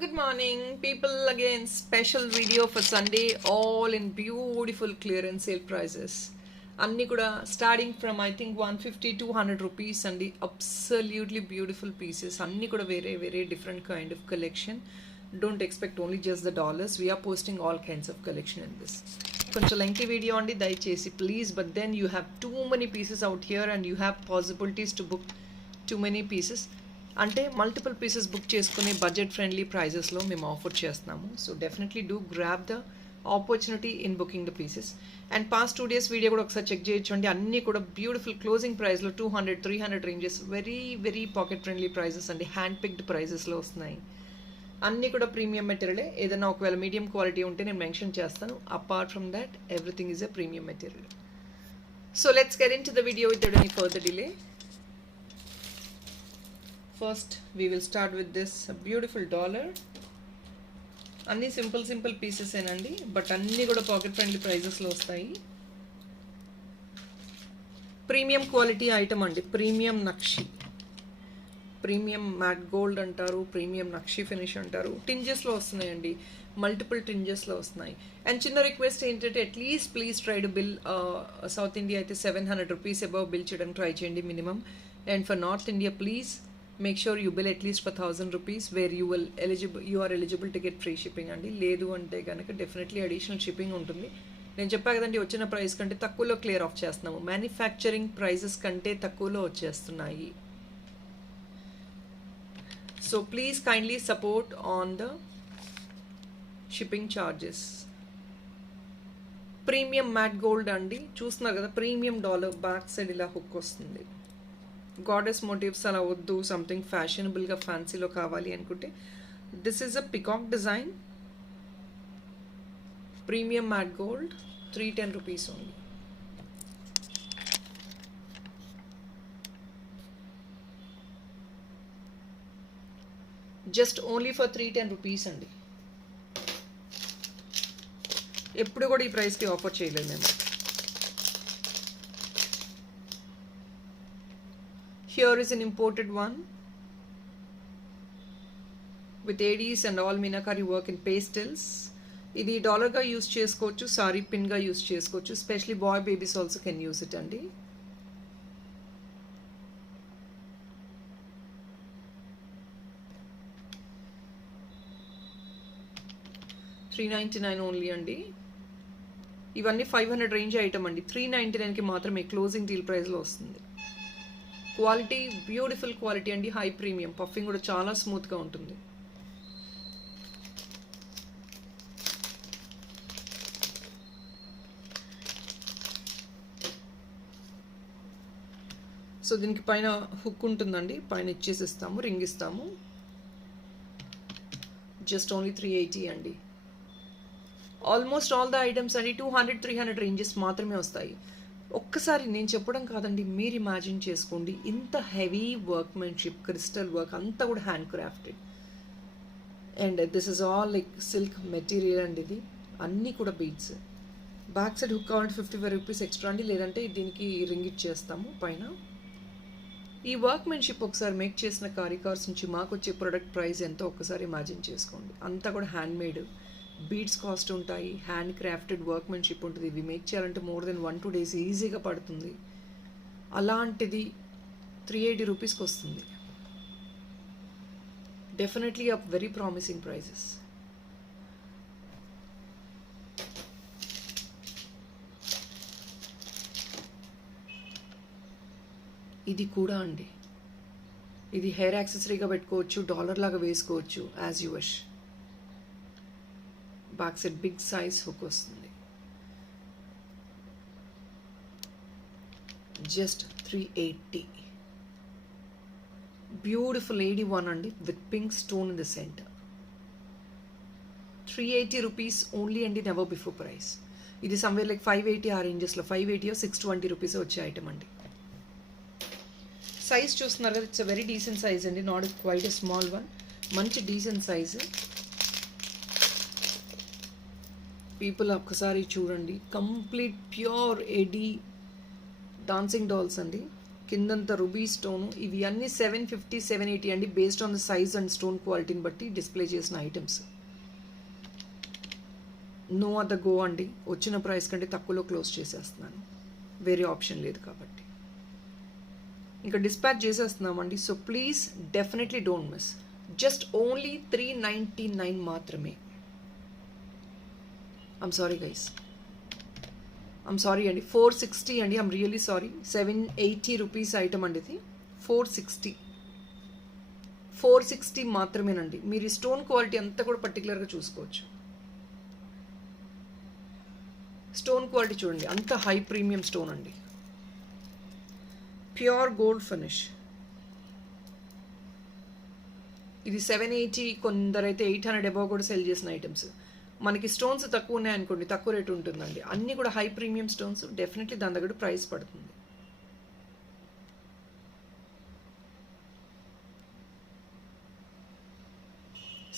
Good morning people. Again, special video for Sunday, all in beautiful clearance sale prices. అన్నీ కూడా starting from I think 150-200 rupees అండి. Absolutely beautiful pieces అన్నీ కూడా వేరే different kind of collection. Don't expect only just the dollars, we're posting all kinds of collection in this. కొంచెం lengthy video అండి దయచేసి please, but then you have too many pieces out here and you have possibilities to book too many pieces. అంటే multiple pieces book చేసుకునే budget friendly ప్రైజెస్లో మేము offer చేస్తున్నాము. So definitely do grab the opportunity in booking the pieces. And past 2 days video కూడా ఒకసారి check చేయొచ్చండి. అన్నీ కూడా బ్యూటిఫుల్ క్లోజింగ్ ప్రైస్లో 200-300 ranges, very pocket friendly prices అండి. హ్యాండ్ పిక్డ్ ప్రైజెస్లో వస్తున్నాయి. అన్నీ కూడా ప్రీమియం మెటీరియలే. ఏదైనా ఒకవేళ మీడియం క్వాలిటీ ఉంటే నేను మెన్షన్ చేస్తాను. Apart from that everything is a premium material. So let's get in to the video without any further delay. First we will start with this beautiful dollar. అన్నీ simple pieces ఏనండి, but అన్నీ కూడా pocket friendly ప్రైజెస్లో వస్తాయి. Premium quality item అండి. Premium నక్షి, premium matte gold అంటారు, premium నక్షి finish అంటారు. టింజెస్లో వస్తున్నాయండి, మల్టిపుల్ టింజెస్లో వస్తున్నాయి. అండ్ చిన్న రిక్వెస్ట్ ఏంటంటే at least please try to bill. South India అయితే 700 రూపీస్ అబౌవ్ బిల్ చేయడానికి ట్రై చేయండి minimum. And for north India please make sure you bill at least for 1000 rupees, where you are eligible to get free shipping అండి. లేదు అంటే కనుక definitely additional shipping ఉంటుంది. నేను చెప్పా కదండి, వచ్చిన ప్రైస్ కంటే తక్కువలో క్లియర్ ఆఫ్ చేస్తున్నాము. మ్యానుఫ్యాక్చరింగ్ ప్రైజెస్ కంటే తక్కువలో వచ్చేస్తున్నాయి. So please kindly support on the shipping charges. Premium matte gold అండి, చూస్తున్నారు కదా. ప్రీమియం డాలర్ బ్యాక్ సైడ్ ఇలా హుక్ వస్తుంది. గాడెస్ మోటివ్స్ అలా వద్దు, సంథింగ్ ఫ్యాషనబుల్గా ఫ్యాన్సీలో కావాలి అనుకుంటే this is a peacock design. Premium matte gold 310 rupees only. Just only for 310 rupees అండి. ఎప్పుడు కూడా ఈ ప్రైస్కి ఆఫర్ చేయలేదు మేము. Here is an imported one with ADs and all Meenakari work in pastels. ఇది డాలర్గా యూస్ చేసుకోవచ్చు, సారీ పిన్గా యూస్ చేసుకోవచ్చు. Specially boy babies also can use it అండి. $399 ఓన్లీ అండి. ఇవన్నీ 500 రేంజ్ ఐటమ్ అండి. 399కి మాత్రమే క్లోజింగ్ డీల్ ప్రైస్లో వస్తుంది. క్వాలిటీ బ్యూటిఫుల్ క్వాలిటీ అండి, హై ప్రీమియం. పఫింగ్ కూడా చాలా స్మూత్గా ఉంటుంది. సో దీనికి పైన హుక్ ఉంటుందండి, పైన ఇచ్చేసిస్తాము, రింగ్ ఇస్తాము. జస్ట్ ఓన్లీ 380 అండి. ఆల్మోస్ట్ ఆల్ ద ఐటమ్స్ అండి 200-300 రేంజెస్ మాత్రమే వస్తాయి. ఒక్కసారి నేను చెప్పడం కాదండి, మీరు ఇమాజిన్ చేసుకోండి. ఇంత హెవీ వర్క్మెన్షిప్, క్రిస్టల్ వర్క్ అంతా కూడా hand crafted. And this is all like silk material అండి. ఇది అన్నీ కూడా బీడ్స్. బ్యాక్ సైడ్ హుక్ కావాలంటే 55 రూపీస్ ఎక్స్ట్రా అండి, లేదంటే దీనికి రింగ్ ఇచ్చేస్తాము పైన. ఈ వర్క్మెన్షిప్ ఒకసారి మేక్ చేసిన కారికార్స్ నుంచి మాకు వచ్చే ప్రొడక్ట్ ప్రైస్ ఎంతో ఒక్కసారి ఇమాజిన్ చేసుకోండి. అంతా కూడా హ్యాండ్ మేడ్. బీడ్స్ కాస్ట్ ఉంటాయి, హ్యాండ్ క్రాఫ్టెడ్ వర్క్మెన్షిప్ ఉంటుంది. ఇవి మేక్ చేయాలంటే మోర్ దెన్ 1-2 days ఈజీగా పడుతుంది. అలాంటిది 380 రూపీస్కి వస్తుంది. Definitely a very promising prices. ఇది కూడా అండి, ఇది హెయిర్ యాక్సెసరీగా పెట్టుకోవచ్చు, డాలర్ లాగా వేసుకోవచ్చు, as you wish. Back side big size hook వస్తుంది. జస్ట్ 380. బ్యూటిఫుల్ 81 అండి, with pink stone in the centre. 380 rupees only అండి, నెవర్ బిఫోర్ ప్రైస్. ఇది సమ్వేర్ లైక్ 580 ఆ రేంజెస్లో, 580-620 రూపీస్ వచ్చే ఐటమ్ అండి. సైజ్ చూస్తున్నారు కదా, it's a very decent size అండి, not quite a small one. మంచి డీసెంట్ సైజు. పీపుల్ ఒక్కసారి చూడండి, complete pure AD dancing dolls అండి. కిందంతా రూబీ స్టోను. ఇవి అన్నీ 750 780 అండి, based on the size and stone క్వాలిటీని బట్టి డిస్ప్లే చేసిన ఐటమ్స్. నో అదర్ గో అండి, వచ్చిన ప్రైస్ కంటే తక్కువలో క్లోజ్ చేసేస్తున్నాను, వేరే ఆప్షన్ లేదు కాబట్టి. ఇంకా డిస్పాచ్ చేసేస్తున్నామండి. So please definitely don't miss. Just only 399 మాత్రమే. I'm sorry guys, I'm sorry అండి. 460 అండి, I'm really sorry. 780 rupees item అండి ఇది. 460 మాత్రమేనండి. మీరు ఈ స్టోన్ క్వాలిటీ అంతా కూడా పర్టికులర్గా చూసుకోవచ్చు. స్టోన్ క్వాలిటీ చూడండి, అంత హై ప్రీమియం స్టోన్ అండి, ప్యూర్ గోల్డ్ ఫినిష్. ఇది 780, కొందరైతే 800 అబౌవ్ కూడా సెల్ చేసిన ఐటమ్స్. మనకి స్టోన్స్ తక్కువ ఉన్నాయనుకోండి, తక్కువ రేటు ఉంటుందండి. అన్నీ కూడా హై ప్రీమియం స్టోన్స్, డెఫినెట్లీ దాని దగ్గర ప్రైస్ పడుతుంది.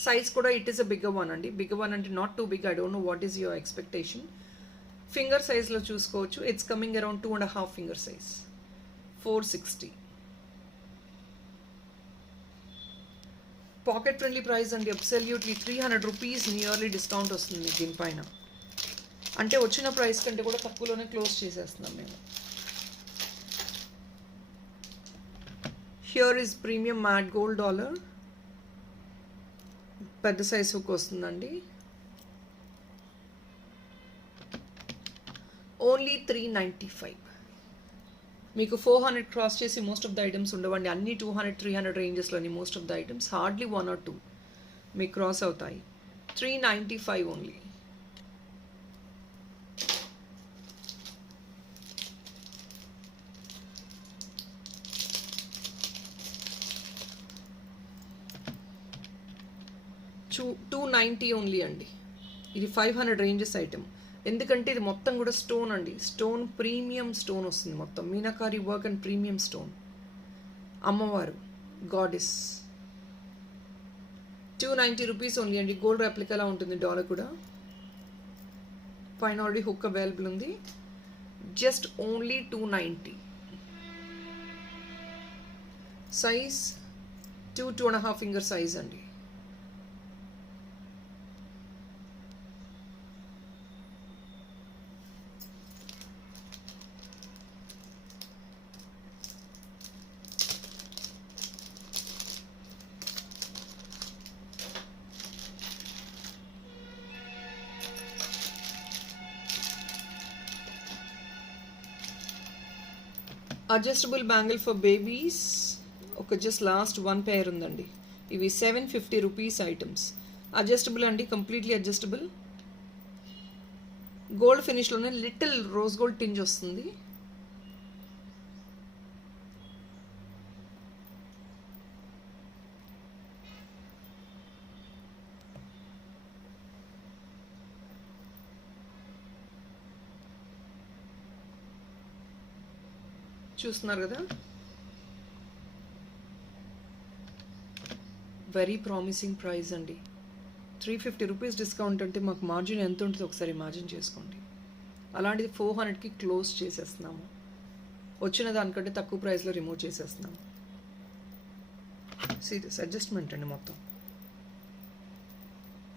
సైజ్ కూడా it is a bigger one అండి. బిగ్గర్ వన్ అంటే not too big, I don't know what is your expectation. Finger సైజ్లో చూసుకోవచ్చు. It's coming around 2.5 finger size. 460. Pocket friendly price అండి, absolutely 300 rupees nearly discount వస్తుంది దీనిపైన. అంటే వచ్చిన ప్రైస్ కంటే కూడా తక్కువలోనే క్లోజ్ చేసేస్తున్నాం మేము. Here is premium matte gold dollar, పెద్ద సైజ్ హుక్ వస్తుందండి. ఓన్లీ 395. మీకు 400 క్రాస్ చేసి మోస్ట్ ఆఫ్ ద ఐటమ్స్ ఉండవండి. అన్ని 200 300 రేంజెస్లోని most of the items. Hardly 1 or 2 మీకు క్రాస్ అవుతాయి. 395 ఓన్లీ. టూ 290 ఓన్లీ అండి. ఇది 500 రేంజెస్ ఐటమ్. ఎందుకంటే ఇది మొత్తం కూడా స్టోన్ అండి, స్టోన్ ప్రీమియం స్టోన్ వస్తుంది మొత్తం. Meenakari work and premium stone. అమ్మవారు గాడెస్. 290 రూపీస్ ఓన్లీ అండి. గోల్డ్ రెప్లికాలా ఉంటుంది డాలర్ కూడా. పైన ఆల్రెడీ హుక్ అవైలబుల్ ఉంది. Just only 290. Size 2.5 finger size అండి. అడ్జస్టబుల్ బ్యాంగిల్ ఫర్ బేబీస్ ఒక జస్ట్ లాస్ట్ 1 పేర్ ఉందండి. ఇవి 750 రూపీస్ ఐటమ్స్. అడ్జస్టబుల్ అండి, కంప్లీట్లీ అడ్జస్టబుల్. గోల్డ్ ఫినిష్లోనే లిటిల్ రోజ్ గోల్డ్ టింజ్ వస్తుంది. చూస్తున్నారు కదా, వెరీ ప్రామిసింగ్ ప్రైస్ అండి. 350 రూపీస్ డిస్కౌంట్ అంటే మాకు మార్జిన్ ఎంత ఉంటుందో ఒకసారి ఇమాజిన్ చేసుకోండి. అలాంటిది 400కి క్లోజ్ చేసేస్తున్నాము. వచ్చిన దానికంటే తక్కువ ప్రైస్లో రిమూవ్ చేసేస్తున్నాము. సీరియస్ అడ్జస్ట్మెంట్ అండి మొత్తం.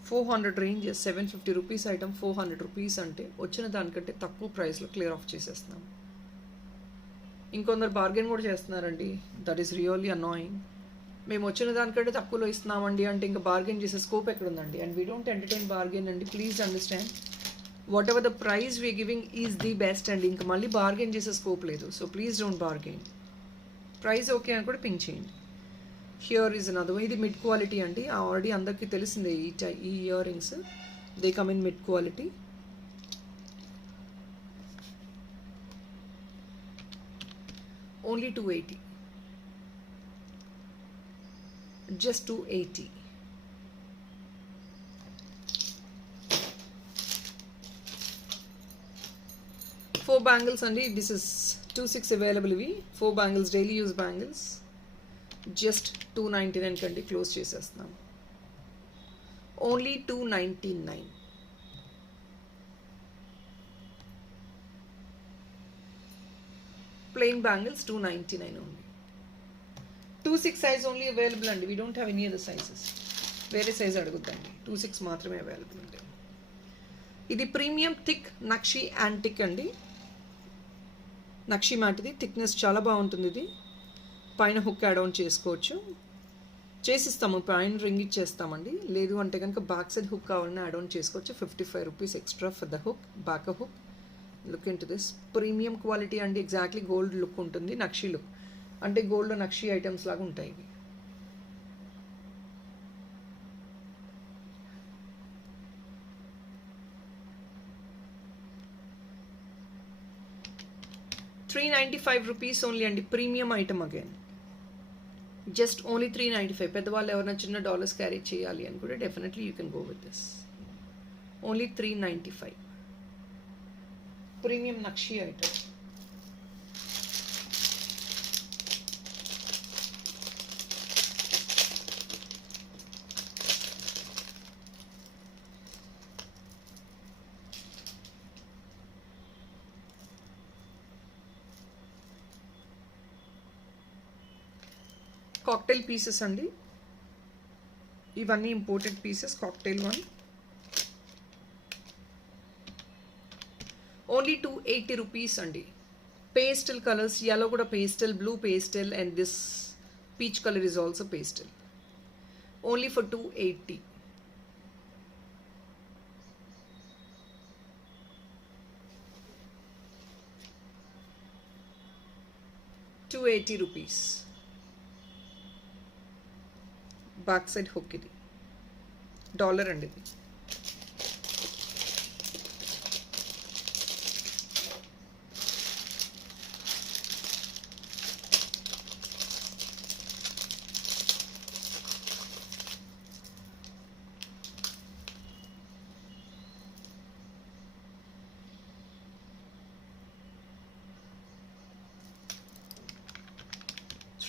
400 రేంజ్ 750 రూపీస్ ఐటమ్ 400 రూపీస్ అంటే వచ్చిన దానికంటే తక్కువ ప్రైస్లో క్లియర్ ఆఫ్ చేసేస్తున్నాము. ఇంకొందరు బార్గెన్ కూడా చేస్తున్నారండి. That is really annoying. మేము వచ్చిన దానికంటే తక్కువలో ఇస్తున్నామండి అంటే ఇంకా బార్గెన్ చేసే స్కోప్ ఎక్కడుందండి? And we don't entertain bargain అండి. Please understand, whatever the price we giving is the best అండి. ఇంకా మళ్ళీ బార్గెన్ చేసే స్కోప్ లేదు. So please don't bargain. Price okay అని కూడా పింక్ చేయండి. Here is another. ఇది మిడ్ క్వాలిటీ అండి. ఆల్రెడీ అందరికీ తెలిసిందే ఈ earrings. They come in mid quality. Only 280. Just 280. Four bangles and this is 26 available. 4 bangles, daily use bangles. Just 299 కండి క్లోజ్ చేసేస్తున్నాం. Only 299. plain bangles 299 only. 2/6 size only available and we don't have any other sizes. వేరే size అడుగుద్దండి, 2/6 మాత్రమే available ఉంటాయి. ఇది premium thick నక్షి antique అండి, నక్షి మ్యాట్ది thickness చాలా బాగుంటుంది. ఇది పైన హుక్ యాడ్ ఆన్ చేసుకోవచ్చు, చేసిస్తాము, పైన రింగ్ ఇచ్చేస్తామండి. లేదు అంటే కనుక బ్యాక్ సైడ్ హుక్ కావాలన్నా యాడ్ ఆన్ చేసుకోవచ్చు. 55 rupees extra for the hook, back hook. Look in to this premium quality అండి, ఎగ్జాక్ట్లీ గోల్డ్ లుక్ ఉంటుంది, నక్షి లుక్ అంటే గోల్డ్లో నక్షి ఐటమ్స్ లాగా ఉంటాయి ఇవి. ₹395 ఓన్లీ అండి, premium item again, just only 395. పెద్దవాళ్ళు ఎవరైనా చిన్న డాలర్స్ క్యారీ చేయాలి అని కూడా definitely you can go with this. Only 395, premium nakshi item. Cocktail pieces అండి, ఇవన్నీ imported pieces. Cocktail one only 280 rupees అండి. పేస్టల్ కలర్స్, yellow కూడా pastel, blue pastel and this peach colour is also pastel. Only for 280. ₹280. Back side hook, ఇది dollar అండి. ఇది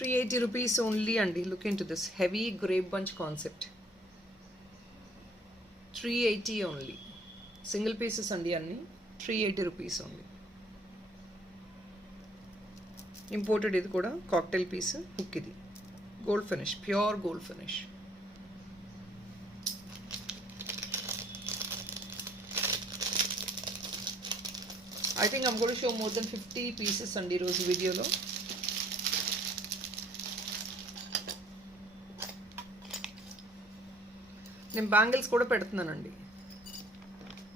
₹380 only అండి. Look in to this heavy grape bunch concept. 380 only, single pieces అండి అన్ని. ₹380 only. Imported, ఇది కూడా cocktail piece, hook, ఇది gold finish, pure gold finish. I think I'm going to show more than 50 pieces అండి ఈరోజు వీడియోలో. నేను బ్యాంగిల్స్ కూడా పెడుతున్నానండి.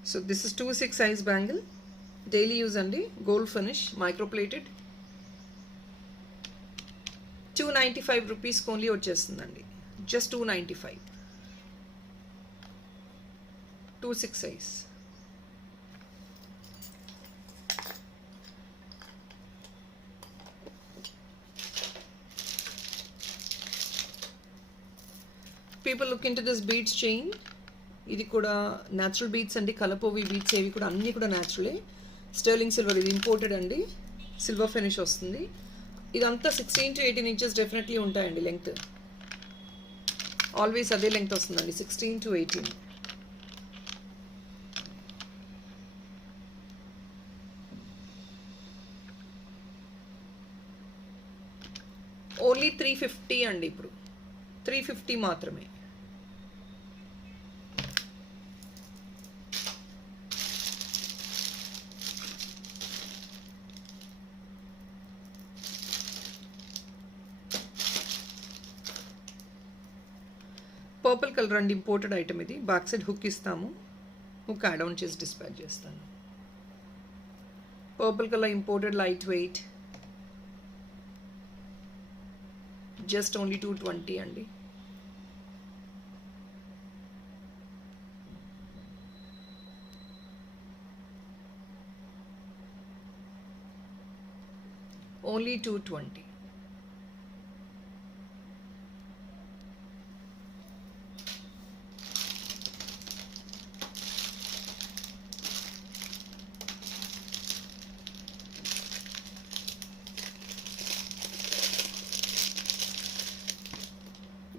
So this is 2/6 size bangle, daily use అండి, గోల్డ్ ఫినిష్, మైక్రోప్లేటెడ్. ₹295 ఓన్లీ వచ్చేస్తుందండి, just 295. 2/6 size. People look in to this beads chain. ఇది కూడా న్యాచురల్ బీడ్స్ అండి, కలపోవి బీడ్స్, ఏవి కూడా అన్నీ కూడా న్యాచురలే. స్టర్లింగ్ సిల్వర్, ఇది ఇంపోర్టెడ్ అండి, సిల్వర్ ఫినిష్ వస్తుంది. ఇదంతా 16 to 18 ఇంచెస్ డెఫినెట్లీ ఉంటాయండి లెంగ్త్, ఆల్వేస్ అదే లెంగ్త్ వస్తుందండి, 16 to 18. ఓన్లీ 350 అండి, ఇప్పుడు 350 మాత్రమే. పర్పుల్ కలర్ అండి, ఇంపోర్టెడ్ ఐటమ్ ఇది. బ్యాక్ సైడ్ హుక్ ఇస్తాము, హుక్ యాడ్ ఆన్ చేసి డిస్పాచ్ చేస్తాను. Purple colour imported, light weight, just only 220 అండి. ఓన్లీ 220.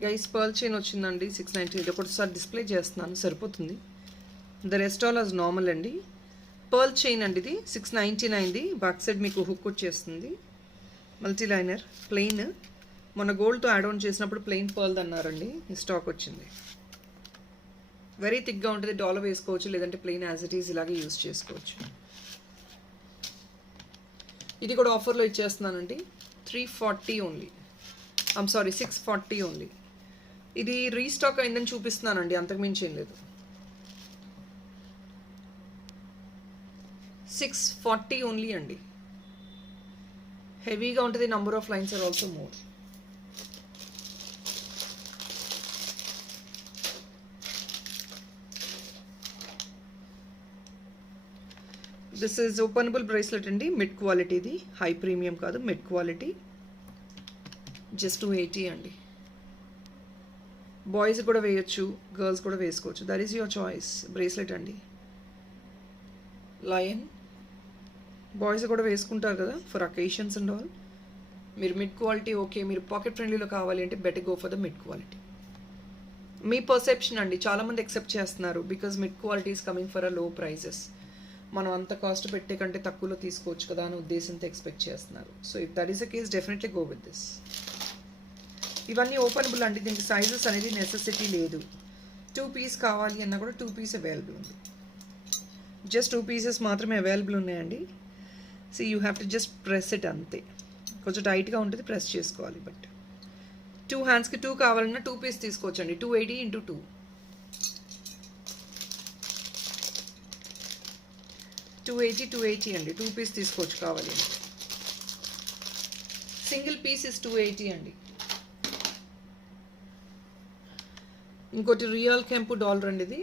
గైస్ పర్ల్ చైన్ వచ్చిందండి 690. ఇది ఒకటిసారి డిస్ప్లే చేస్తున్నాను, సరిపోతుంది. The rest all as normal అండి. పర్ల్ చైన్ అండి, ఇది 699ది. బ్యాక్ సైడ్ మీకు హుక్ వచ్చేస్తుంది. Multi liner plain. మొన్న గోల్డ్తో యాడ్ ఆన్ చేసినప్పుడు ప్లెయిన్ పర్ల్ అన్నారండి, ఈ స్టాక్ వచ్చింది. వెరీ థిక్గా ఉంటుంది, డాలర్ వేసుకోవచ్చు, లేదంటే ప్లెయిన్ యాజ్ ఇట్ ఈజ్ ఇలాగే యూస్ చేసుకోవచ్చు. ఇది కూడా ఆఫర్లో ఇచ్చేస్తున్నానండి, 340 ఓన్లీ. I'm sorry 640 only. ఇది రీస్టాక్ అయిందని చూపిస్తున్నానండి, అంతకుమించి ఏం లేదు. 640 ఓన్లీ అండి. హెవీగా ఉంటుంది, number of lines are also more. This is openable bracelet అండి, మిడ్ క్వాలిటీది, హై ప్రీమియం కాదు, మిడ్ క్వాలిటీ. జస్ట్ 280 అండి. బాయ్స్ కూడా వేయచ్చు, గర్ల్స్ కూడా వేసుకోవచ్చు, that is your choice. Bracelet అండి, లయన్. బాయ్స్ కూడా వేసుకుంటారు కదా ఫర్ అకేషన్స్ అండ్ ఆల్. మీరు మిడ్ క్వాలిటీ ఓకే, మీరు పాకెట్ ఫ్రెండ్లీలో కావాలి అంటే better go for the mid quality. మీ పర్సెప్షన్ అండి, చాలామంది ఎక్సెప్ట్ చేస్తున్నారు because mid quality is coming for a లో ప్రైజెస్. మనం అంత కాస్ట్ పెట్టే కంటే తక్కువలో తీసుకోవచ్చు కదా అనే ఉద్దేశంతో ఎక్స్పెక్ట్ చేస్తున్నారు. So if that is the case definitely go with this. ఇవన్నీ ఓపెనబుల్ అండి, దీనికి సైజెస్ అనేది నెసెసిటీ లేదు. 2 పీస్ కావాలి అన్నా కూడా 2 పీస్ అవైలబుల్ ఉంది. జస్ట్ 2 పీసెస్ మాత్రమే అవైలబుల్ ఉన్నాయండి. So you have to just press it అంతే. కొంచెం టైట్గా ఉంటుంది, ప్రెస్ చేసుకోవాలి. బట్ 2 హ్యాండ్స్కి 2 కావాలన్నా 2 పీస్ తీసుకోవచ్చండి. 280 × 2. 280 అండి, 2 పీస్ తీసుకోవచ్చు కావాలి అంటే. సింగిల్ పీస్ ఇస్ 280 అండి. ఇంకోటి రియల్ కెంపు డాలర్ అండి, ఇది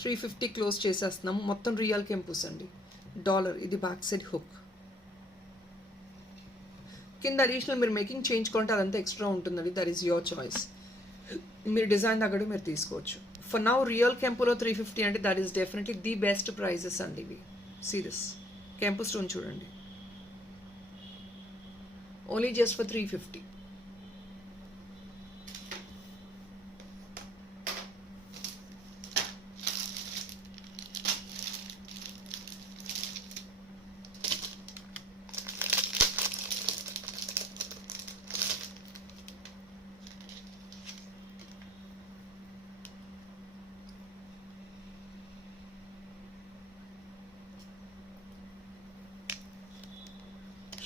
350 క్లోజ్ చేసేస్తున్నాము. మొత్తం రియల్ కెంపుస్ అండి, డాలర్. ఇది బ్యాక్ సైడ్ హుక్. కింద అడిషనల్ మీరు మేకింగ్ చేయించుకుంటే అదంతా ఎక్స్ట్రా ఉంటుందండి, దట్ ఈస్ యువర్ చాయిస్. మీరు డిజైన్ తగ్గట్టు మీరు తీసుకోవచ్చు. ఫర్ నౌ రియల్ కెంపులో 350 అంటే that is definitely the best prices అండి ఇవి. సీ దిస్ కెంపు స్టోన్ చూడండి, only just for 350.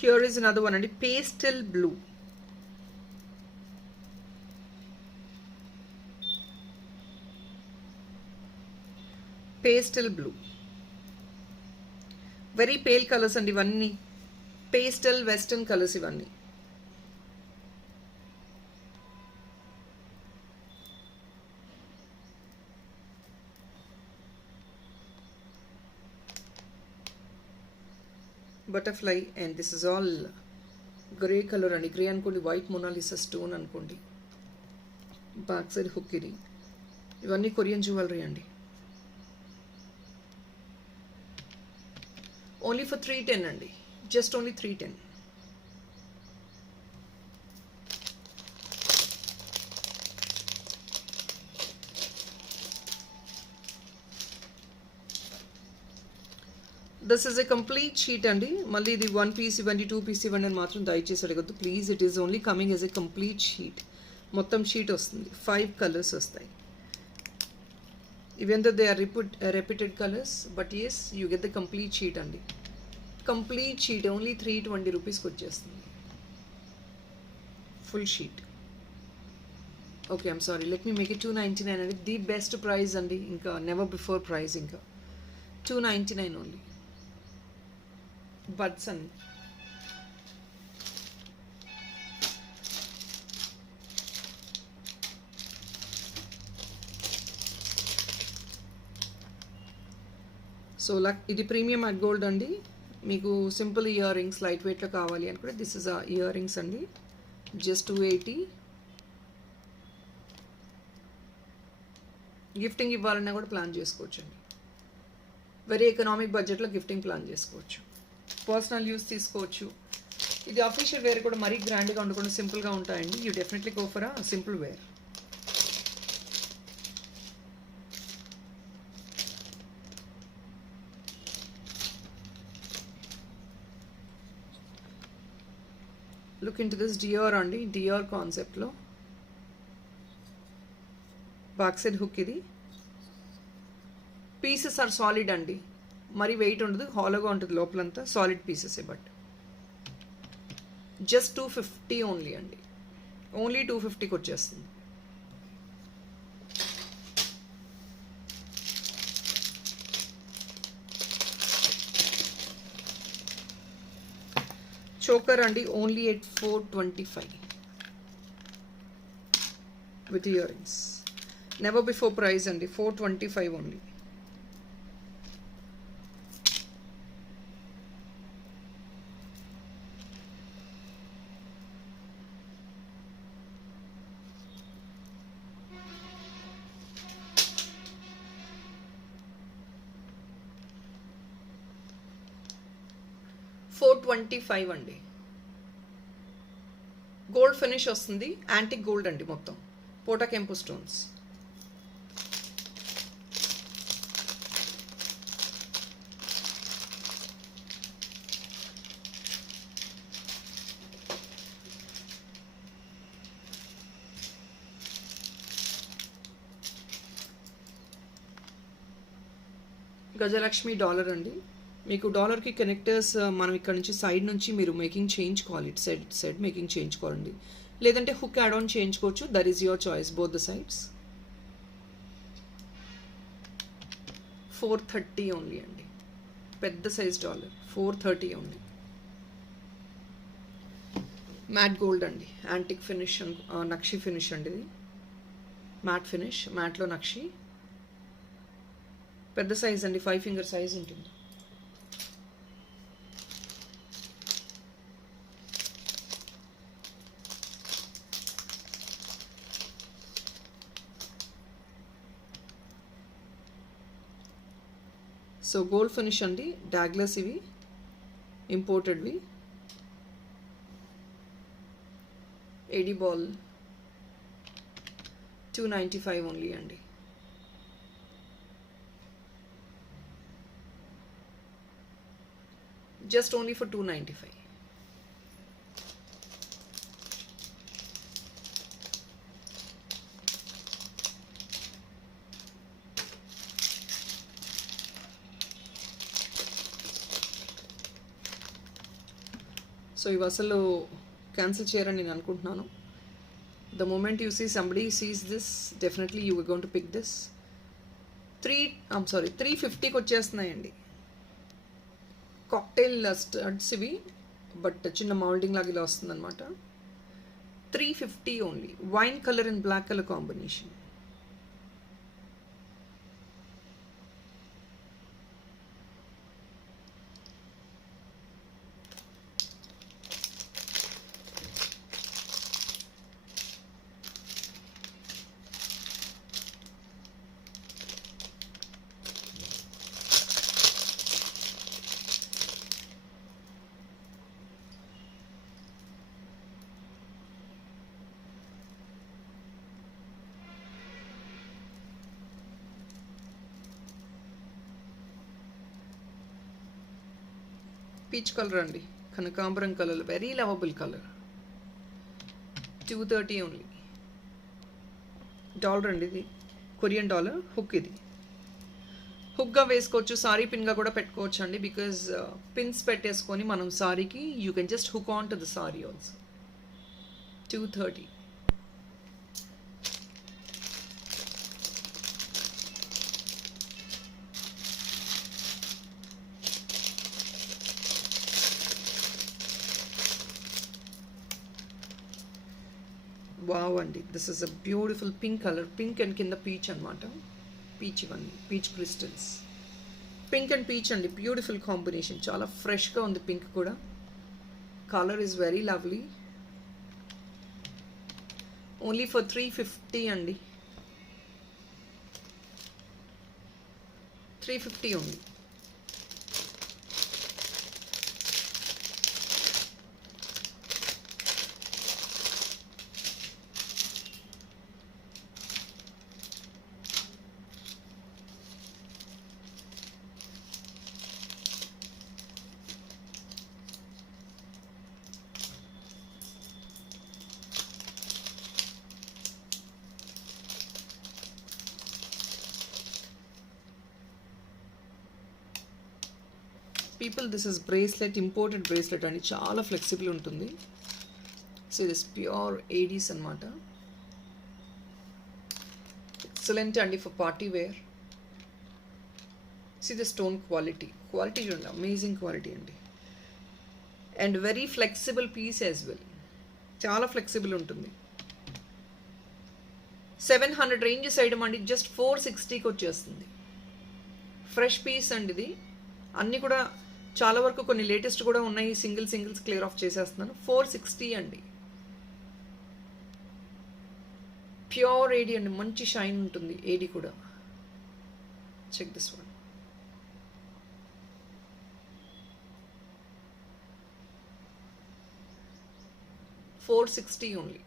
Here is another one అండి, pastel blue. Pastel blue. Very pale colors అండి ఇవన్నీ. Pastel western colors ఇవన్నీ. Butterfly and this is all grey colour అండి. Grey అనుకోండి, వైట్ మొనాలిసా స్టోన్ అనుకోండి. Back side hook ఇది. ఇవన్నీ Korean jewellery అండి. ఓన్లీ ఫర్ 310 అండి, just only 310. This is a complete sheet అండి. మళ్ళీ ఇది 1 పీస్ ఇవ్వండి, 2 పీస్ ఇవ్వండి అని మాత్రం దయచేసి అడగద్దు please. It is only coming as a complete sheet. మొత్తం షీట్ వస్తుంది, 5 కలర్స్ వస్తాయి. Even though they are repeated colours, but as you get the complete sheet అండి. కంప్లీట్ షీట్ ఓన్లీ 320 రూపీస్కి వచ్చేస్తుంది, full sheet. Okay, I'm sorry, let me make it 299 అండి. The best price అండి, ఇంకా never before price. ఇంకా 299 only. Buds అండి. So ఇది premium at gold అండి. మీకు సింపుల్ ఇయర్ రింగ్స్ లైట్ వెయిట్లో కావాలి అనుకుంటే దిస్ ఇస్ ఆ ఇయర్ రింగ్స్ అండి, జస్ట్ 280. గిఫ్టింగ్ ఇవ్వాలన్నా కూడా ప్లాన్ చేసుకోవచ్చు అండి. వెరీ ఎకనామిక్ బడ్జెట్లో గిఫ్టింగ్ ప్లాన్ చేసుకోవచ్చు. పర్సనల్ యూస్ తీసుకోవచ్చు. ఇది అఫీషియల్ వేర్ కూడా మరీ గ్రాండ్గా ఉండకుండా సింపుల్గా ఉంటాయండి. You definitely go for a simple wear. Look in to this Dior అండి, డియోర్ కాన్సెప్ట్లో బ్యాక్ సైడ్ హుక్. ఇది పీసెస్ ఆర్ సాలిడ్ అండి, మరి వెయిట్ ఉండదు, హాలోగా ఉంటుంది లోపలంతా, సాలిడ్ పీసెసే. బట్ జస్ట్ 250 ఓన్లీ అండి, ఓన్లీ 250కి వచ్చేస్తుంది. చోకర్ అండి, only at 425 with ear rings. Never before price అండి, 425 ఓన్లీ. $425 అండి. గోల్డ్ ఫినిష్ వస్తుంది, యాంటిక్ గోల్డ్ అండి మొత్తం, పోటా కెంపు స్టోన్స్. గజలక్ష్మి డాలర్ అండి. మీకు డాలర్కి కనెక్టర్స్ మనం ఇక్కడ నుంచి సైడ్ నుంచి మీరు మేకింగ్ చేయించుకోవాలి, ఇటు సైడ్ సైడ్ మేకింగ్ చేయించుకోవాలండి, లేదంటే హుక్ యాడ్ ఆన్ చేయించుకోవచ్చు. That is your choice, both the sides. 430 only అండి, పెద్ద size dollar, 430 only. Matte gold అండి, యాంటిక్ ఫినిష్, నక్షి ఫినిష్ అండి ఇది, మ్యాట్ ఫినిష్, మ్యాట్లో నక్షి, పెద్ద సైజ్ అండి, 5 ఫింగర్ సైజ్ ఉంటుంది. సో గోల్డ్ ఫినిష్ అండి, డాగ్లెస్ ఇవి, ఇంపోర్టెడ్వి. ఎడీ బాల్ 295 ఓన్లీ అండి. Just only for 295. సో ఇవి అసలు క్యాన్సిల్ చేయరని నేను అనుకుంటున్నాను. The moment you see somebody sees this, definitely you going to pick this. 350కి వచ్చేస్తున్నాయండి. కాక్టైల్ స్టడ్స్ ఇవి, బట్ చిన్న మౌల్డింగ్ లాగా ఇలా వస్తుంది అనమాట. 350 only. Wine colour and black colour combination. Peach colour అండి, కనకాంబరం colour, very lovable colour. 230 only. Dollar అండి ఇది, కొరియన్ డాలర్. హుక్ ఇది హుక్గా వేసుకోవచ్చు, సారీ పిన్గా కూడా పెట్టుకోవచ్చు అండి. బికాజ్ పిన్స్ పెట్టేసుకొని మనం సారీకి you can just hook on to the sari also. 230. Wow అండి, this is a beautiful pink colour, pink and కింద పీచ్ అనమాట. పీచ్, ఇవన్నీ peach crystals, pink and peach అండి, బ్యూటిఫుల్ కాంబినేషన్, చాలా ఫ్రెష్గా ఉంది పింక్ కూడా. Colour is very lovely. Only for 350 అండి, 350 only. People this is bracelet, imported bracelet అండి, చాలా ఫ్లెక్సిబుల్ ఉంటుంది. సో దిస్ ప్యూర్ ఏడీస్ అనమాట. ఎక్సలెంట్ అండి for party wear. See the stone quality చూడండి, అమేజింగ్ క్వాలిటీ అండి. And very flexible piece as well, చాలా flexible ఉంటుంది. 700 రేంజెస్ ఐటమ్ అండి, జస్ట్ 460కి వచ్చేస్తుంది. ఫ్రెష్ పీస్ అండి ఇది. అన్నీ కూడా చాలా వరకు కొన్ని లేటెస్ట్ కూడా ఉన్నాయి. సింగిల్స్ క్లియర్ ఆఫ్ చేసేస్తున్నాను. 460 అండి. ప్యూర్ ఏడీ అండి, మంచి షైన్ ఉంటుంది ఏడీ కూడా. Check this one. $460 only.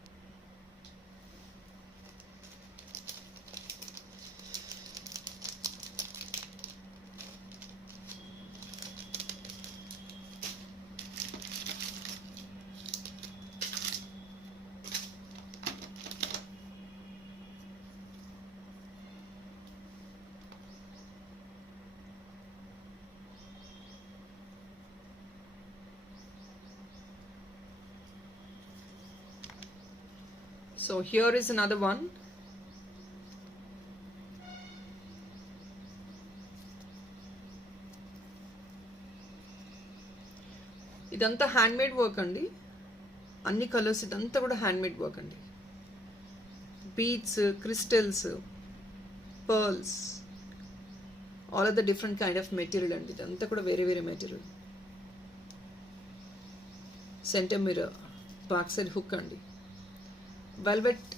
So here is another one. ఇదంతా హ్యాండ్మేడ్ వర్క్ అండి, అన్ని కలర్స్, ఇదంతా కూడా హ్యాండ్మేడ్ వర్క్ అండి. Beads, crystals, pearls, all are the different kind of material అండి. ఇదంతా కూడా వేరే వేరే material. Centre mirror, back side hook అండి. వెల్వెట్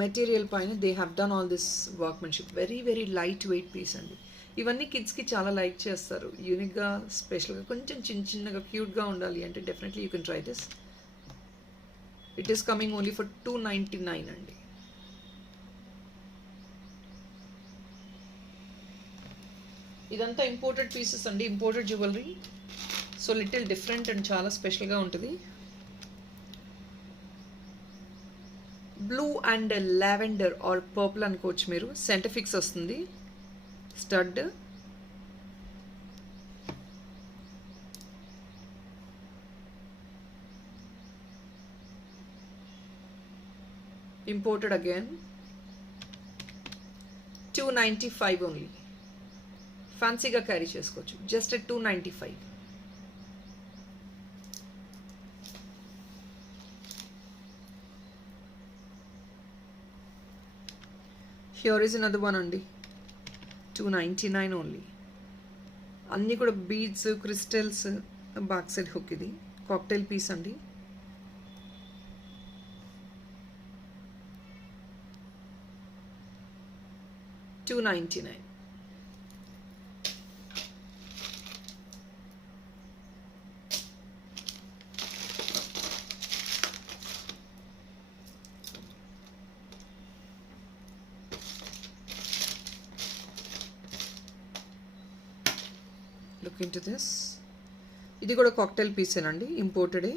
మెటీరియల్ పైన they have done all this workmanship. Very very light weight piece అండి. ఇవన్నీ కిడ్స్కి చాలా లైక్ చేస్తారు. యూనిక్గా, స్పెషల్గా, కొంచెం చిన్నగా క్యూట్గా ఉండాలి అంటే definitely you can try this. It is coming only for $299 అండి. ఇదంతా ఇంపోర్టెడ్ పీసెస్ అండి, imported jewellery. So little different and చాలా స్పెషల్గా ఉంటుంది. Blue and lavender or purple అనుకోవచ్చు మీరు. సెంటర్ ఫిక్స్ వస్తుంది, స్టడ్. Imported again. $295 ఓన్లీ. ఫ్యాన్సీగా క్యారీ చేసుకోవచ్చు, just $295. Here is another one అండి, $299 ఓన్లీ. అన్నీ కూడా beads, crystals, back side hook. ఇది కాక్టైల్ పీస్ అండి. $299. Look in to this. ఇది కూడా కాక్టైల్ పీసేనండి, ఇంపోర్టెడే.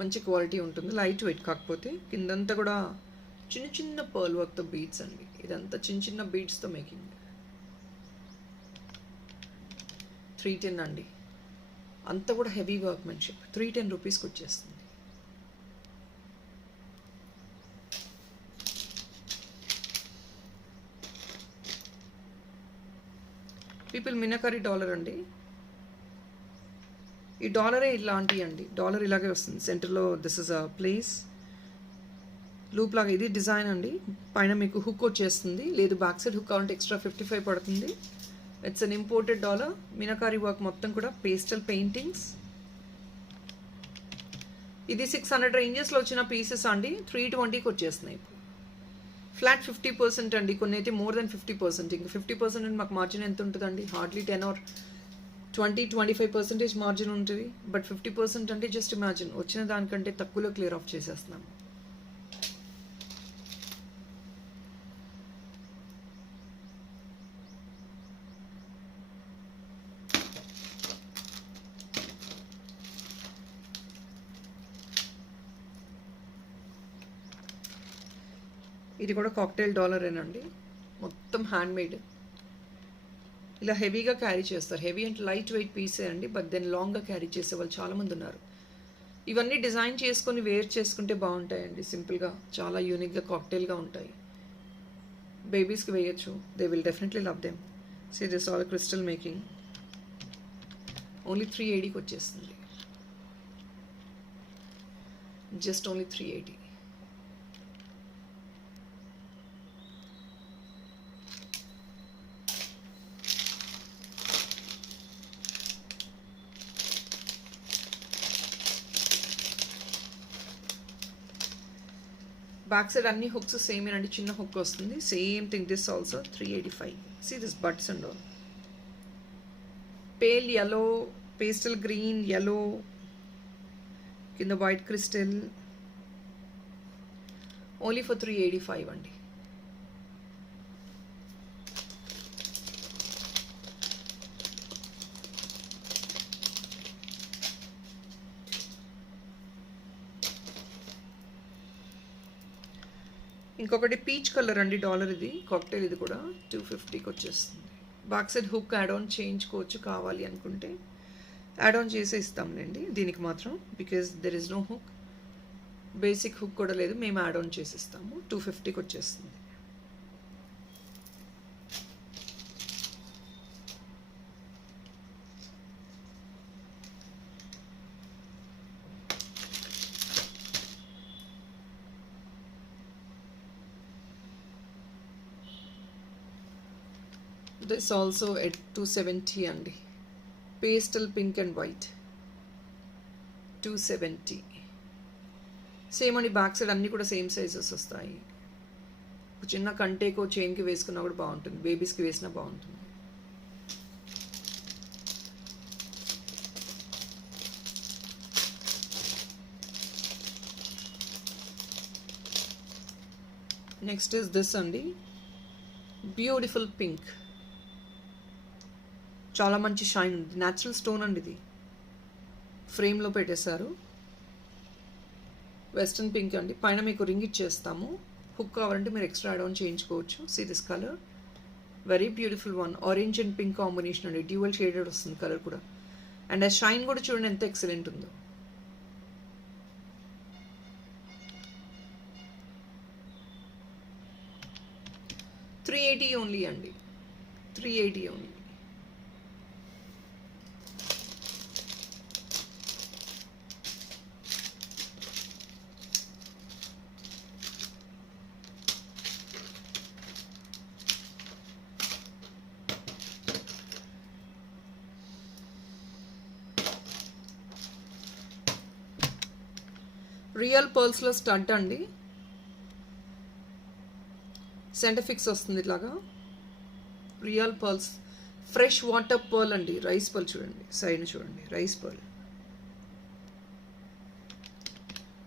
మంచి క్వాలిటీ ఉంటుంది, లైట్ వెయిట్. కాకపోతే కిందంతా కూడా చిన్న చిన్న పర్ల్ వర్క్తో బీడ్స్ అండి. ఇదంతా చిన్న చిన్న బీడ్స్తో మేకింగ్. 310 అండి. అంతా కూడా హెవీ వర్క్మెన్షిప్. $310 వచ్చేస్తుంది. పీపుల్ మినకరీ డాలర్ అండి. ఈ డాలరే ఇలాంటి అండి, డాలర్ ఇలాగే వస్తుంది. సెంటర్లో this is a place loop లాగా. ఇది డిజైన్ అండి. పైన మీకు హుక్ వచ్చేస్తుంది, లేదు బ్యాక్ సైడ్ హుక్ కావాలంటే ఎక్స్ట్రా 55 పడుతుంది. It's an imported dollar. Meenakari work మొత్తం కూడా పేస్టల్ పెయింటింగ్స్. ఇది 600 రేంజెస్లో వచ్చిన పీసెస్ అండి. 320కి వచ్చేస్తున్నాయి ఇప్పుడు. ఫ్లాట్ 50% అండి. కొన్ని అయితే మోర్ దెన్ 50%. ఇంకా 50% అంటే మాకు మార్జిన్ ఎంత ఉంటుందండి? హార్డ్లీ 10 or 20-25% మార్జిన్ ఉంటుంది. బట్ 50% అంటే జస్ట్ ఇమాజిన్, వచ్చిన దానికంటే తక్కువలో క్లియర్ ఆఫ్ చేసేస్తున్నాము. ఇది కూడా కాక్టైల్ డాలరేనండి, మొత్తం హ్యాండ్మేడ్. ఇలా హెవీగా క్యారీ చేస్తారు. హెవీ అంటే లైట్ వెయిట్ పీసే అండి, బట్ దెన్ లాంగ్గా క్యారీ చేసే వాళ్ళు చాలామంది ఉన్నారు. ఇవన్నీ డిజైన్ చేసుకొని వేర్ చేసుకుంటే బాగుంటాయండి. సింపుల్గా చాలా యూనిక్గా కాక్టైల్గా ఉంటాయి. బేబీస్కి వేయచ్చు. They will definitely love them. See this all crystal making. Only 380కి వచ్చేస్తుంది. Just only 380. బ్యాక్ సైడ్ అన్ని హుక్స్ సేమ్ అండి, చిన్న హుక్ వస్తుంది. Same thing this also 385. See this buds and all. Pale yellow, pastel green, yellow, కింద white crystal. Only for 385 అండి. ఇంకొకటి peach colour అండి, డాలర్ ఇది కాక్టైల్. ఇది కూడా 250కి వచ్చేస్తుంది. Back side hook add on చేయించుకోవచ్చు కావాలి అనుకుంటే. యాడ్ ఆన్ చేసే ఇస్తాంలేండి దీనికి మాత్రం, because there is no hook. Basic hook కూడా లేదు, మేము యాడ్ ఆన్ చేసిస్తాము. 250కి వచ్చేస్తుంది. దిస్ ఆల్సో ఎట్ 270 అండి. Pastel pink and white 270. Same అండి, బ్యాక్ సైడ్ అన్నీ కూడా సేమ్ సైజెస్ వస్తాయి. చిన్న కంటేకో చైన్కి వేసుకున్నా కూడా బాగుంటుంది, బేబీస్కి వేసినా బాగుంటుంది. నెక్స్ట్ ఇస్ దిస్ అండి, బ్యూటిఫుల్ పింక్. చాలా మంచి షైన్ ఉంది. న్యాచురల్ స్టోన్ అండి ఇది, ఫ్రేమ్లో పెట్టేశారు. వెస్ట్రన్ పింక్ అండి. పైన మీకు రింగ్ ఇచ్చేస్తాము. హుక్ కావాలంటే మీరు ఎక్స్ట్రా యాడ్ ఆన్ చేయించుకోవచ్చు. See this colour, very beautiful one. Orange and pink combination అండి, డ్యూయల్ షేడెడ్ వస్తుంది కలర్ కూడా. అండ్ ఆ షైన్ కూడా చూడండి ఎంత ఎక్సలెంట్ ఉందో. $380 ఓన్లీ అండి, 380 ఓన్లీ. రియల్ పర్ల్స్లో స్టడ్ అండి, సెంటర్ ఫిక్స్ వస్తుంది ఇట్లాగా. Real pearls, fresh water pearl అండి, రైస్ పర్ల్ చూడండి, సైడ్ చూడండి, రైస్ పర్ల్.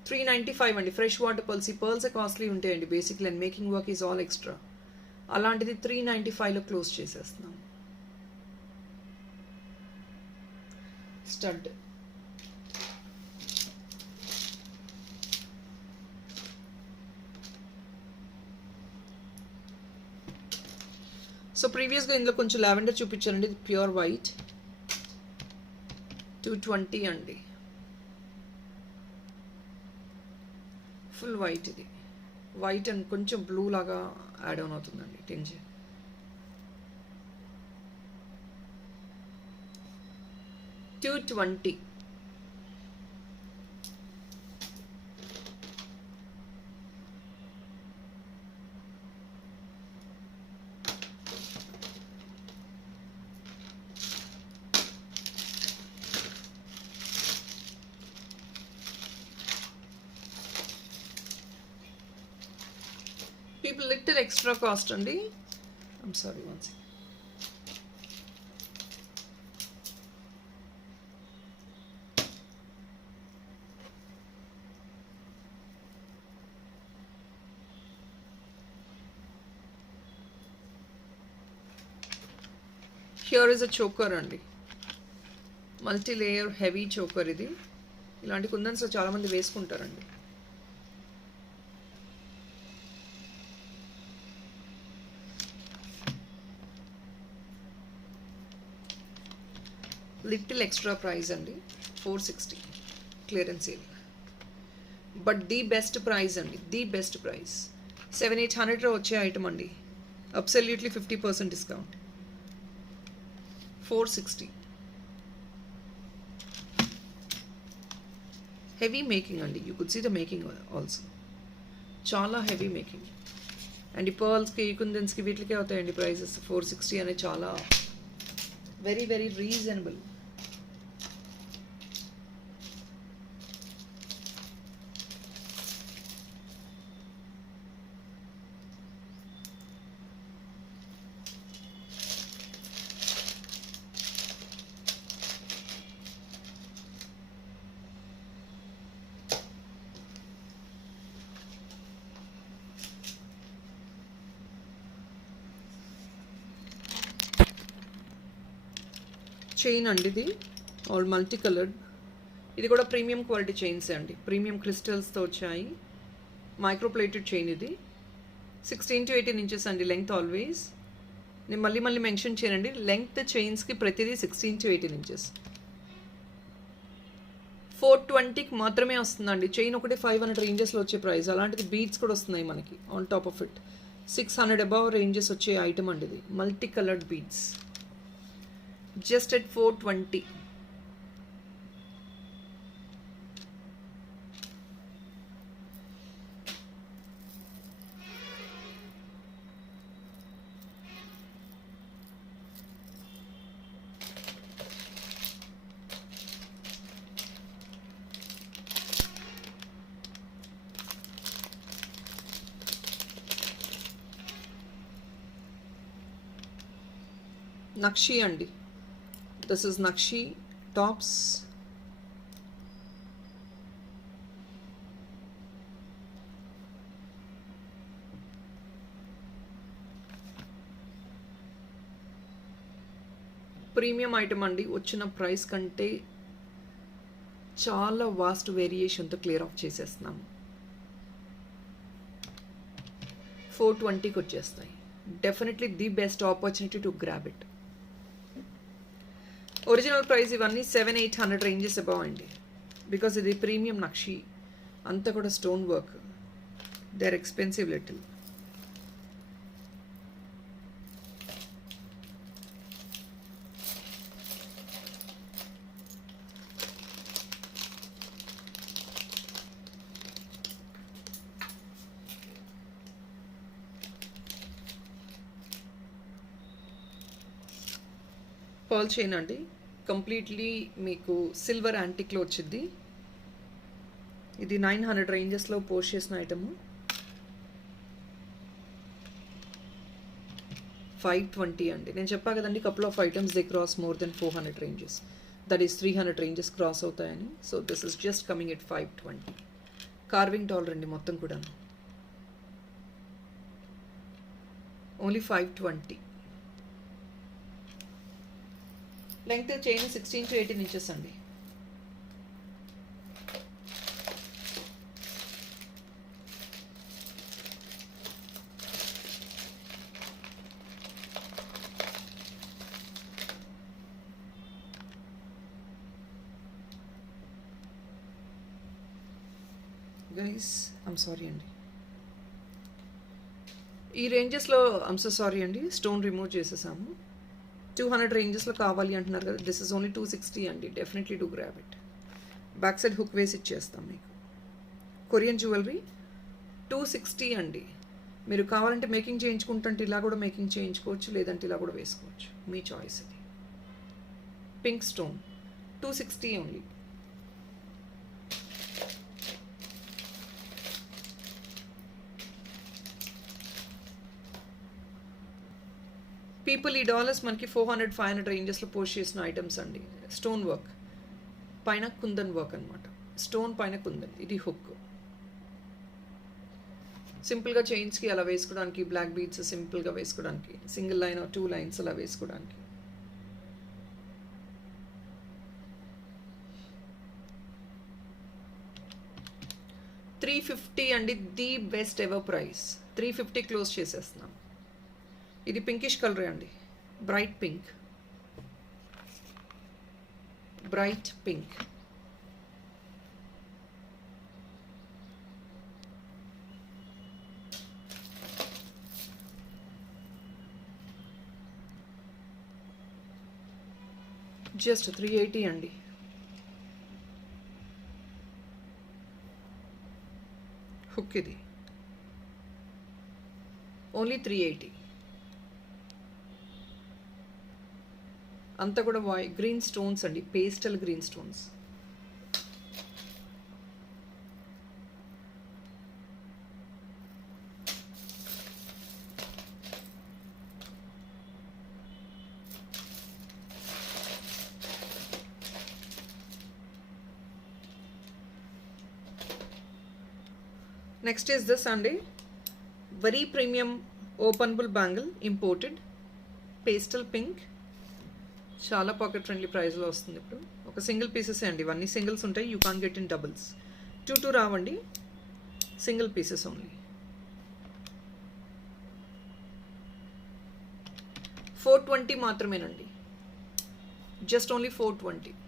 395 అండి. Fresh water pearls. ఈ పర్ల్స్ కాస్ట్లీ ఉంటాయండి basically, and making work is all extra. అలాంటిది 395లో క్లోజ్ చేసేస్తున్నాం. స్టడ్. సో ప్రీవియస్గా ఇందులో కొంచెం లావెండర్ చూపించానండి, ఇది ప్యూర్ వైట్ 220 అండి. ఫుల్ వైట్ ఇది, వైట్ అండ్ కొంచెం బ్లూ లాగా యాడ్ ఆన్ అవుతుందండి tinge. $220. People little extra cost అండి. I'm sorry, one second. Here is a choker అండి, మల్టీ లేయర్ హెవీ చోకర్. ఇది ఇలాంటి కుందన్స్ చాలా మంది వేసుకుంటారండి. లిటిల్ ఎక్స్ట్రా ప్రైస్ అండి, 460 clearance sale. But the best price అండి, ది బెస్ట్ ప్రైస్. 700-800 వచ్చే ఐటమ్ అండి, అబ్సల్యూట్లీ 50% డిస్కౌంట్. 460. హెవీ మేకింగ్ అండి, you could see the making also. చాలా హెవీ మేకింగ్. అండ్ ఈ పర్ల్స్కి, కుందన్స్కి, వీటికే అవుతాయండి ప్రైజెస్. 460 అనేది చాలా వెరీ వెరీ రీజనబుల్. చైన్ అండి ఇది, ఆల్ మల్టీ కలర్డ్. ఇది కూడా ప్రీమియం క్వాలిటీ చైన్స్ అండి, ప్రీమియం క్రిస్టల్స్తో వచ్చాయి. మైక్రోప్లేటెడ్ చైన్ ఇది. 16 to 18 ఇంచెస్ అండి లెంగ్త్ ఆల్వేస్. నేను మళ్ళీ మెన్షన్ చేయనండి, లెంగ్త్ చైన్స్కి ప్రతిదీ 16 to 18 ఇంచెస్. 420కి మాత్రమే వస్తుందండి. చైన్ ఒకటి 500 రేంజెస్లో వచ్చే ప్రైస్. అలాంటిది బీడ్స్ కూడా వస్తున్నాయి మనకి on top of it. 600 above ranges వచ్చే ఐటమ్ అండి ఇది, multi coloured beads. Just at 420. Nakshi అండి, this is Nakshi tops. Premium item అండి, వచ్చిన ప్రైస్ కంటే చాలా వాస్ట్ వేరియేషన్తో క్లియర్ ఆఫ్ చేసేస్తున్నాము. 420కి వచ్చేస్తాయి. Definitely the best opportunity to grab it. Original price ఇవన్నీ 700-800 రేంజెస్ అబౌవ్ అండి, బికాస్ ఇది ప్రీమియం నక్షి, అంతా కూడా stone work. They are expensive little. Pearl chain అండి, కంప్లీట్లీ మీకు సిల్వర్ యాంటిక్లో వచ్చింది. ఇది 900 రేంజెస్లో పోస్ట్ చేసిన ఐటమ్. 520 అండి. నేను చెప్పా కదండి, couple of items they cross more than 400 ranges, that is 300 ranges cross అవుతాయని. So this is just coming at 520. Carving dollar అండి మొత్తం కూడా, only 520. Length chain 16 to 18 inches అండి. గైస్ ఐమ్ సారీ అండి, ఈ రేంజెస్లో ఐమ్ సో సారీ అండి, stone remove చేసేసాము. 200 రేంజెస్లో కావాలి అంటున్నారు కదా, దిస్ ఇస్ ఓన్లీ 260 అండి. Definitely do grab it. Back side hook వేసి ఇచ్చేస్తాం మీకు. కొరియన్ జ్యువెలరీ 260 అండి. మీరు కావాలంటే మేకింగ్ చేయించుకుంటుంటే ఇలా కూడా మేకింగ్ చేయించుకోవచ్చు, లేదంటే ఇలా కూడా వేసుకోవచ్చు, మీ చాయిస్ అది. Pink stone 260 only. పీపుల్ ఈ డాలర్స్ మనకి 400-500 రేంజెస్లో పోస్ట్ చేసిన ఐటమ్స్ అండి. స్టోన్ వర్క్ పైన కుందన్ వర్క్ అనమాట, స్టోన్ పైన కుందన్. ఇది హుక్. సింపుల్గా చైన్స్కి అలా వేసుకోవడానికి, బ్లాక్ బీడ్స్ సింపుల్గా వేసుకోవడానికి, సింగిల్ లైన్ 2 లైన్స్ అలా వేసుకోవడానికి. $350 అండి, the best ever price. 350 close చేసేస్తున్నాం. ఇది పింకిష్ కలరే అండి, bright pink. Bright pink. Just 380 అండి. హుక్ ఇది ఓన్లీ 380. అంతా కూడా గ్రీన్ స్టోన్స్ అండి, pastel green stones. Next is this అండి, very premium openable bangle, imported, pastel pink. చాలా పాకెట్ ఫ్రెండ్లీ ప్రైస్లో వస్తుంది. ఇప్పుడు ఒక సింగిల్ పీసెస్ అండి, ఇవన్నీ సింగిల్స్ ఉంటాయి. You can get in doubles. 2 రావండి, సింగిల్ పీసెస్ ఓన్లీ. 420 మాత్రమేనండి, జస్ట్ ఓన్లీ 420.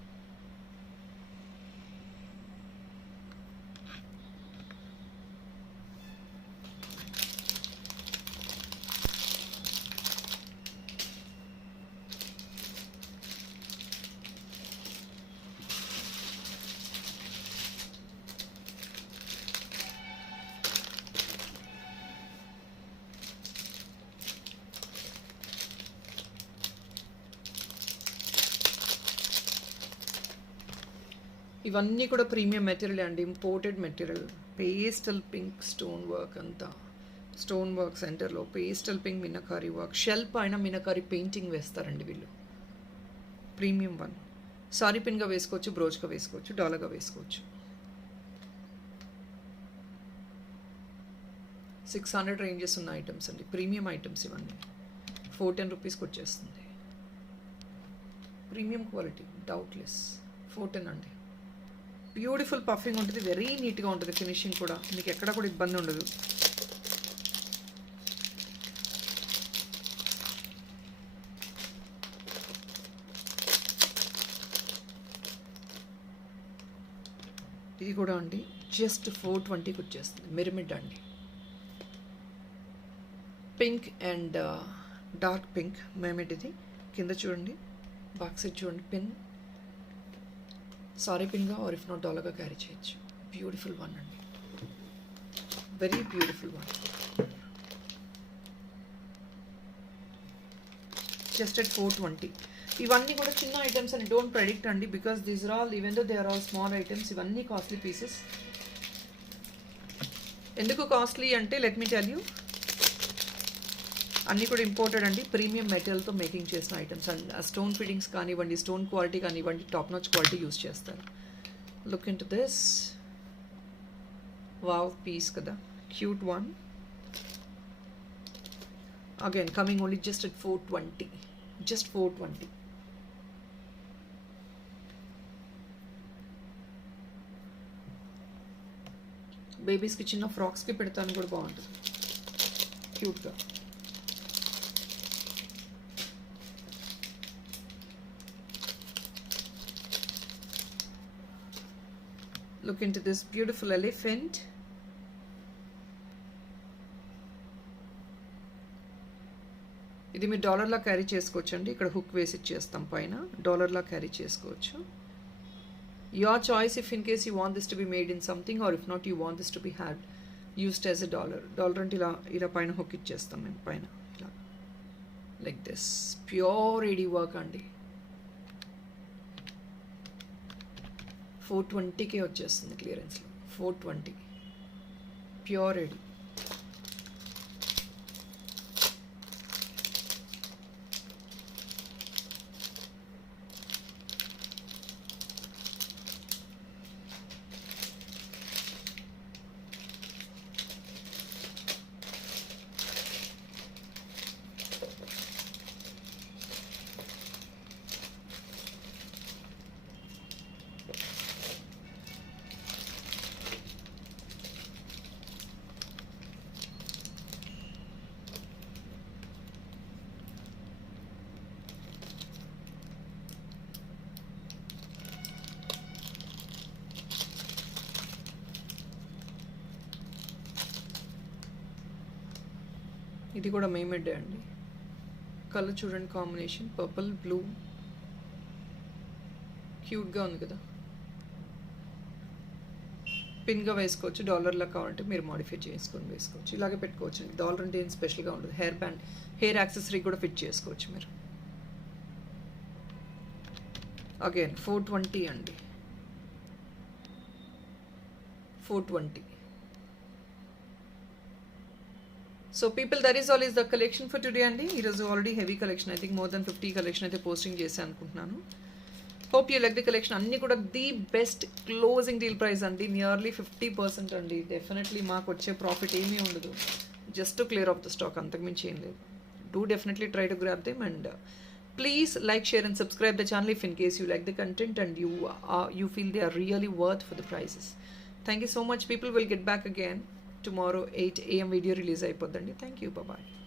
ఇవన్నీ కూడా ప్రీమియం మెటీరియల్ అండి, imported material. Pastel pink stone work, అంతా స్టోన్ వర్క్ సెంటర్లో pastel pink meenakari work, shell పైన మీనాకారి పెయింటింగ్ వేస్తారండి వీళ్ళు. Premium one. సారీ పిన్గా వేసుకోవచ్చు, బ్రోచ్గా వేసుకోవచ్చు, డాలర్గా వేసుకోవచ్చు. 600 రేంజెస్ ఉన్న ఐటమ్స్ అండి, ప్రీమియం ఐటమ్స్ ఇవన్నీ. 410 రూపీస్కి వచ్చేస్తుంది. Premium quality doubtless. 410 అండి. బ్యూటిఫుల్ పఫింగ్ ఉంటుంది, వెరీ నీట్గా ఉంటుంది, ఫినిషింగ్ కూడా మీకు ఎక్కడ కూడా ఇబ్బంది ఉండదు. ఇది కూడా అండి జస్ట్ 420కి వచ్చేస్తుంది. మిరమిడ్ అండి, పింక్ అండ్ డార్క్ పింక్ మిరమిడ్. ఇది కింద చూడండి, బాక్ సైడ్ చూడండి, పిన్ సారీ పిన్గా ఆర్ ఇఫ్ నాట్ డాలర్గా క్యారీ చేయొచ్చు. బ్యూటిఫుల్ వన్ అండి, very beautiful one. Just at 420. ఇవన్నీ కూడా చిన్న ఐటమ్స్ అని డోంట్ ప్రెడిక్ట్ అండి, because these are all, even though they are all small items, ఇవన్నీ కాస్ట్లీ పీసెస్. ఎందుకు కాస్ట్లీ అంటే లెట్ మీ టెల్ యూ, అన్నీ కూడా ఇంపోర్టెడ్ అండి, ప్రీమియం మెటీరియల్తో మేకింగ్ చేసిన ఐటమ్స్. అండ్ స్టోన్ ఫిట్టింగ్స్ కానివ్వండి, స్టోన్ క్వాలిటీ కానివ్వండి, టాప్ నాచ్ క్వాలిటీ యూస్ చేస్తారు. Look in to this, wow piece కదా, cute one. Again coming only just at 420, just 420. బేబీస్కి చిన్న ఫ్రాక్స్కి పెడతాను కూడా బాగుంటుంది, క్యూట్గా. Look into this beautiful elephant. ఇది మీరు డాలర్లా క్యారీ చేసుకోవచ్చు అండి, ఇక్కడ హుక్ వేసి ఇచ్చేస్తాం పైన, డాలర్లా క్యారీ చేసుకోవచ్చు. Your choice if in case you want this to be made in something, or if not you want this to be had used as a dollar. Dollar అంటే ఇలా పైన హుక్ ఇచ్చేస్తాం మేము పైన, ఇలా లైక్ దిస్. ప్యూర్ ఎడీ వర్క్ అండి, 420కే వచ్చేస్తుంది క్లియరెన్స్లో. 420 pure ఎడీ. ఇది కూడా మేమెడ్డే అండి. కలర్ చూడండి, కాంబినేషన్ పర్పుల్ బ్లూ, క్యూట్గా ఉంది కదా. పిన్గా వేసుకోవచ్చు, డాలర్లా కావాలంటే మీరు మాడిఫై చేసుకొని వేసుకోవచ్చు. ఇలాగే పెట్టుకోవచ్చు అండి. డాలర్ అంటే ఏం స్పెషల్గా ఉండదు. హెయిర్ బ్యాండ్, హెయిర్ యాక్సెసరీ కూడా ఫిట్ చేసుకోవచ్చు మీరు. అగైన్ 420 అండి, 420. So people, that is all is the collection for today అండి. ఈరోజు already heavy collection, I think more than 50 collection అయితే పోస్టింగ్ చేశాను అనుకుంటున్నాను. Hope you like the collection. అన్నీ కూడా the best closing deal price అండి, నియర్లీ 50% అండి. డెఫినెట్లీ మాకు వచ్చే ప్రాఫిట్ ఏమీ ఉండదు, just to clear of the stock, అంతకుమించి ఏం లేదు. Do definitely try to grab them and please like, share and subscribe the channel if in case you like the content and you feel they are really worth for the prices. Thank you so much. People will get back again tomorrow 8 AM video release అయిపోద్దండి. Thank you. Bye bye.